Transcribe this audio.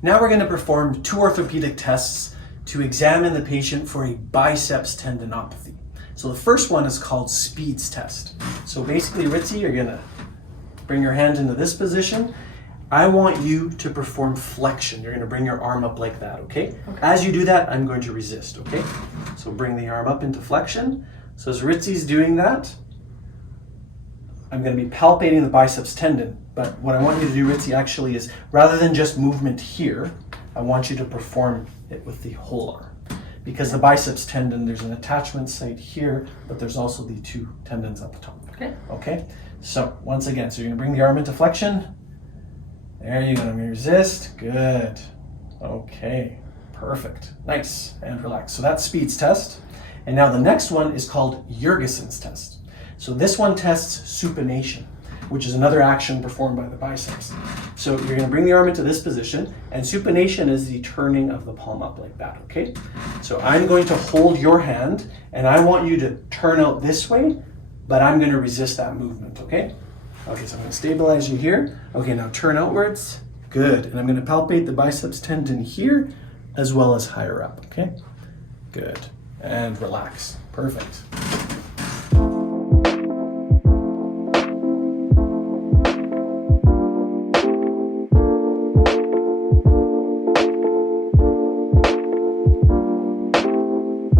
Now we're going to perform 2 orthopedic tests to examine the patient for a biceps tendinopathy. So the first one is called Speeds test. So basically, Ritzy, you're going to bring your hand into this position. I want you to perform flexion. You're going to bring your arm up like that, okay? As you do that, I'm going to resist, okay? So bring the arm up into flexion. So as Ritzy's doing that, I'm going to be palpating the biceps tendon. But what I want you to do, Ritzy, actually is, rather than just movement here, I want you to perform it with the whole arm. Because the biceps tendon, there's an attachment site here, but there's also the 2 tendons up top. Okay? So once again, so you're going to bring the arm into flexion. There you go. Let me resist. Good. Okay. Perfect. Nice. And relax. So that's Speeds test. And now the next one is called Yergasons Test. So this one tests supination, which is another action performed by the biceps. So you're going to bring the arm into this position, and supination is the turning of the palm up like that, okay? So I'm going to hold your hand, and I want you to turn out this way, but I'm going to resist that movement, okay? Okay, so I'm going to stabilize you here. Okay, now turn outwards. Good. And I'm going to palpate the biceps tendon here as well as higher up, okay? Good. And relax. Perfect.